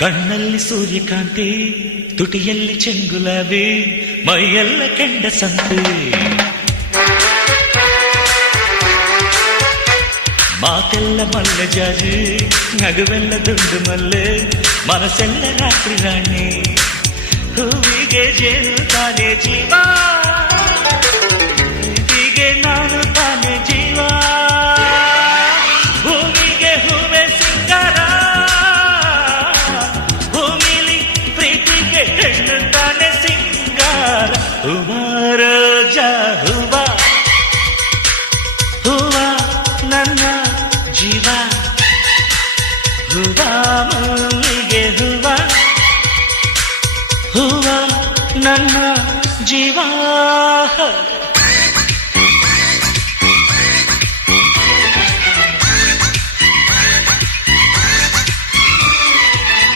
ಕಣ್ಣಲ್ಲಿ ಸೂರ್ಯಕಾಂತಿ, ತುಟಿಯಲ್ಲಿ ಚೆಂಗುಲಾಬಿ, ಮೈಯೆಲ್ಲ ಕೆಂಡ ಸಂತೆ. ಮಾತೆಲ್ಲ ಮಲ್ಲೆ ಜಾಜಿ, ನಗುವೆಲ್ಲ ದುಂಡು ಮಲ್ಲೆ, ಮನಸ್ಸೆಲ್ಲ ರಾತ್ರಿ ರಾಣಿ. ಹೂವಿಗೆ ಜೇನು ತಾನೇ ಜೀವ, ಹೀಗೆ ನಾನು ತಾನೇ ಜೀವ. ಭೂಮಿಗೆ ಹೂವೆ ಸಿಂಗಾರ, ಭೂಮಿಲಿ ಪ್ರೀತಿಗೆ ಹೆಣ್ಣು ತಾನೇ ಸಿಂಗಾರ. ಹೂವ ರೋಜಾ ಹೂವ, ಹೂವ ನನ್ನ ಜೀವ, ಹೂವ ಮಲ್ಲಿಗೆ ಹೂವ, ಹೂವ ನನ್ನ ಜೀವ.